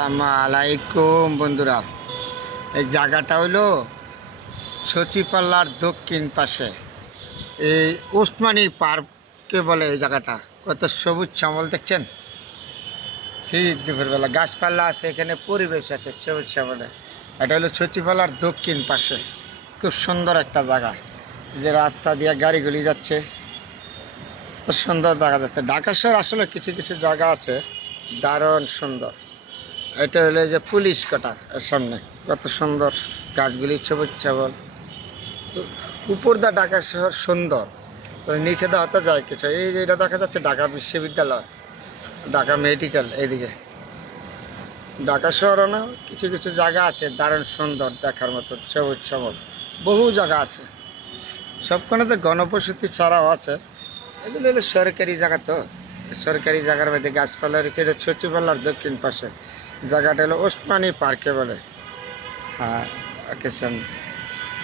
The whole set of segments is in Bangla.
আলাইকুম বন্ধুরা, এই জায়গাটা হইল সচিপাল্লার দক্ষিণ পাশে। এই ওসমানী পার্ককে বলে এই জায়গাটা। কত সবুজ শ্যামল দেখছেন। ঠিক দুপুরবেলা গাছপালা আছে, এখানে পরিবেশ আছে সবুজ শ্যামলে। এটা হলো সচিপাল্লার দক্ষিণ পাশে। খুব সুন্দর একটা জায়গা, যে রাস্তা দিয়ে গাড়িগুলি যাচ্ছে, তো সুন্দর দেখা যাচ্ছে। ঢাকা শহর আসলে কিছু কিছু জায়গা আছে দারুণ সুন্দর। এটা হলো যে পুলিশ কোটার সামনে, কত সুন্দর গাছগুলি সবুজ শ্যামল। উপর দা ঢাকা শহর সুন্দর, তো নিচে দা হতে যায় কিছু। এই যে এটা দেখা যাচ্ছে ঢাকা বিশ্ববিদ্যালয়, ঢাকা মেডিকেল। এইদিকে ঢাকা শহরও না কিছু কিছু জায়গা আছে দারুণ সুন্দর দেখার মতো সবুজ শ্যামল, বহু জায়গা আছে। সবখানে গণবসতি ছাড়াও আছে। এগুলো হলো সরকারি জায়গা, তো সরকারি জায়গার মধ্যে গাছপালা রয়েছে। এটা সচিবালয়ের দক্ষিণ পাশে। জায়গাটা হলো ওসমানী পার্কে বলে। হ্যাঁ, সামনে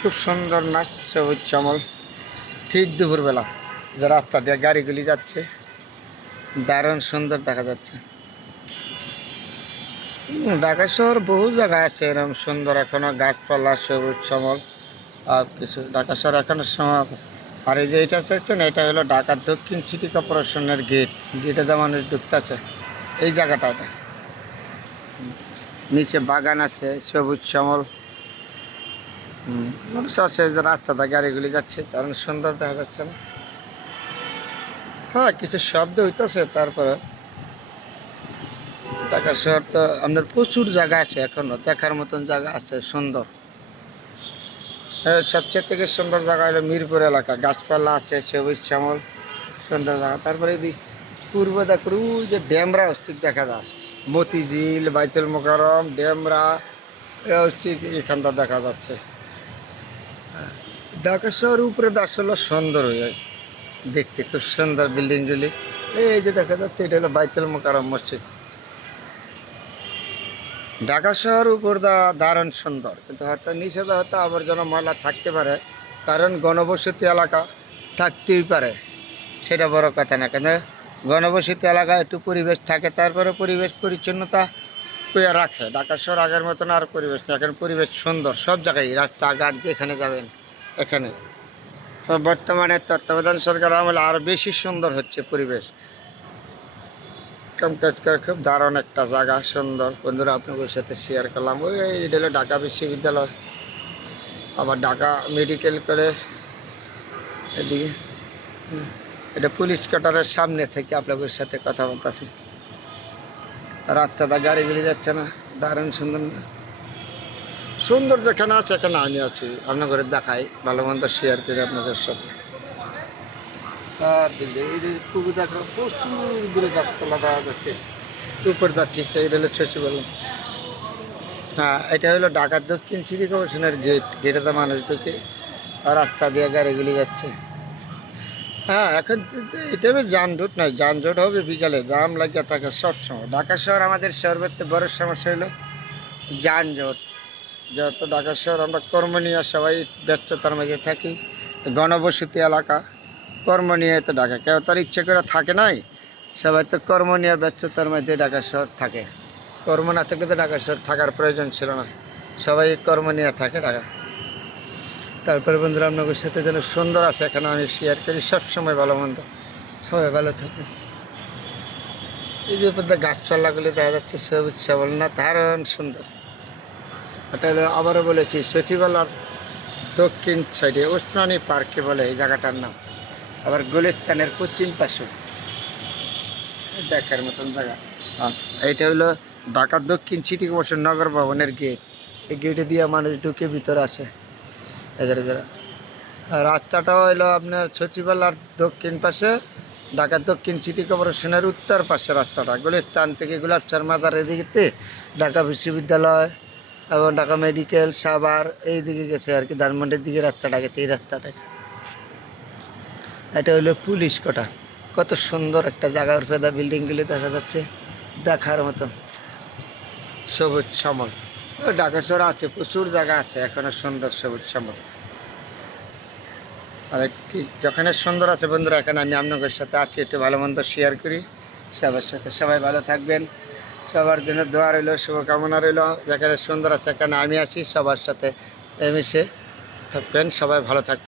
খুব সুন্দর না সবুজ শ্যামল। ঠিক দুপুরবেলা যে রাস্তা দিয়ে গাড়িগুলি যাচ্ছে, দারুণ সুন্দর দেখা যাচ্ছে। ঢাকা শহর বহু জায়গায় আছে এরকম সুন্দর, এখনো গাছপালা সবুজ শ্যামল আর কিছু। ঢাকা শহর এখনো সমাজ। আর এই যে এটা দেখছেন, এটা হলো ঢাকার দক্ষিণ সিটি কর্পোরেশনের গেট। গেটে যে মানুষ ঢুকতেছে, এই জায়গাটা। এটা নিচে বাগান আছে সবুজ শ্যামল। মানুষ আছে, যে রাস্তাটা গাড়িগুলি যাচ্ছে কারণ সুন্দর দেখা যাচ্ছে না। হ্যাঁ, কিছু শব্দ হইতেছে। তারপরে ঢাকা শহর তো আপনার প্রচুর জায়গা আছে, এখনো দেখার মতন জায়গা আছে সুন্দর। হ্যাঁ, সবচেয়ে থেকে সুন্দর জায়গা হলো মিরপুর এলাকা, গাছপালা আছে সবুজ শ্যামল, সুন্দর জায়গা। তারপরে পূর্ব দেখুন যে ড্যামরা অস্তিক দেখা যায়, মতিঝিল, বাইতুল মোকাররম, ড্যামরা অস্তিক এখানটা দেখা যাচ্ছে। ঢাকা শহর উপরে আসলে সুন্দর হয়ে যায় দেখতে, খুব সুন্দর বিল্ডিংগুলি। এই যে দেখা যাচ্ছে, এটা হলো বাইতুল মোকাররম মসজিদ। ঢাকা শহর উপর দারুণ সুন্দর, কিন্তু হয়তো নিচে হয়তো আবর্জনা ময়লা থাকতে পারে, কারণ গণবসতি এলাকা থাকতেই পারে, সেটা বড় কথা না। কেন গণবসতি এলাকায় একটু পরিবেশ থাকে, তারপরে পরিবেশ পরিচ্ছন্নতা করে রাখে। ঢাকা শহর আগের মতন আর পরিবেশ না, এখন পরিবেশ সুন্দর সব জায়গায়, রাস্তাঘাট যেখানে যাবেন এখানে। বর্তমানে তত্ত্বাবধান সরকার আমলে আরও বেশি সুন্দর হচ্ছে পরিবেশ। কাজ করে খুব দারুণ একটা জায়গা, সুন্দর। বন্ধুরা আপনাদের সাথে শেয়ার করলাম। ওই এটা হলো ঢাকা বিশ্ববিদ্যালয়, আবার ঢাকা মেডিকেল কলেজ। এদিকে এটা পুলিশ কোয়ার্টারের সামনে থেকে আপনাদের সাথে কথা বলতেছি। রাস্তাটা গাড়িগুলি যাচ্ছে না, দারুণ সুন্দর। সুন্দর যেখানে আছে এখানে আমি আছি, আপনাদের দেখাই, ভালো মন্দ শেয়ার করি আপনাদের সাথে। খুবই দেখো প্রচুর দূরে গাছপালা দেখা যাচ্ছে। উপর দা ঠিক এটা হলো বললাম। হ্যাঁ, এটা হলো ঢাকার দক্ষিণ সিটি কর্পোরেশনের গেট। গেটে তো মানুষ ঢুকে, আর রাস্তা দিয়ে গাড়িগুলি যাচ্ছে। হ্যাঁ, এখন এটা যানজট নাই, যানজট হবে বিকালে, জাম লাগিয়ে থাকে সবসময়। ঢাকা শহর আমাদের সর্বোচ্চ বড় সমস্যা হলো যানজট। যত ঢাকা শহর আমরা কর্ম নিয়ে সবাই ব্যস্ততার মাঝে থাকি, গণবসতি এলাকা, কর্ম নিয়ে তো ঢাকা কেউ তার ইচ্ছে করে থাকে নাই, সবাই তো কর্ম নিয়ে ব্যস্ততার মধ্যে ঢাকা শহর থাকে। কর্ম না থাকলে তো ঢাকা শহর থাকার প্রয়োজন ছিল না, সবাই কর্ম নিয়ে থাকে ঢাকা। তারপরে বন্ধুরা আপনাদের সাথে যেন সুন্দর আছে, এখানে আমি শেয়ার করি সবসময় ভালো মন্দ। সবাই ভালো থাকে। এই যে গাছপালাগুলি দেখা যাচ্ছে সবুজ শ্যামল না, দারুণ সুন্দর। এটা হলো আবারও বলেছি সচিবালয়ের দক্ষিণ সাইডে ওসমানী পার্কে বলে এই জায়গাটার নাম। আবার গুলিস্তানের পশ্চিম পাশে দেখার মতন জায়গা। এইটা হলো ঢাকার দক্ষিণ সিটি কর্পোরেশন নগর ভবনের গেট। এই গেটে দিয়ে মানুষ ঢুকে ভিতরে আসে। এদের রাস্তাটা হলো আপনার সচিবালয়ের দক্ষিণ পাশে, ঢাকার দক্ষিণ সিটি কর্পোরেশনের উত্তর পাশে রাস্তাটা। গুলিস্তান থেকে গুলাবশার মাজার এদিকে ঢাকা বিশ্ববিদ্যালয় এবং ঢাকা মেডিকেল সাভার এই দিকে গেছে আর কি, ধানমন্ডির দিকে রাস্তাটা গেছে এই রাস্তাটায়। এটা হলো পুলিশ কোটা। কত সুন্দর একটা জায়গা, ফেদা বিল্ডিংগুলি দেখা যাচ্ছে দেখার মতন সবুজ শ্যামল। ঢাকা শহর আছে প্রচুর জায়গা আছে এখনো সুন্দর সবুজ শ্যামল। আর ঠিক যখন সুন্দর আছে বন্ধুরা, এখানে আমি আপনাদের সাথে আছি, একটু ভালো মন্দ শেয়ার করি সবার সাথে। সবাই ভালো থাকবেন। সবার জন্য দোয়া রইল, শুভকামনা রইল। যেখানে সুন্দর আছে, সেখানে আমি আছি, সবার সাথে মিশে থাকবেন, সবাই ভালো থাকবেন।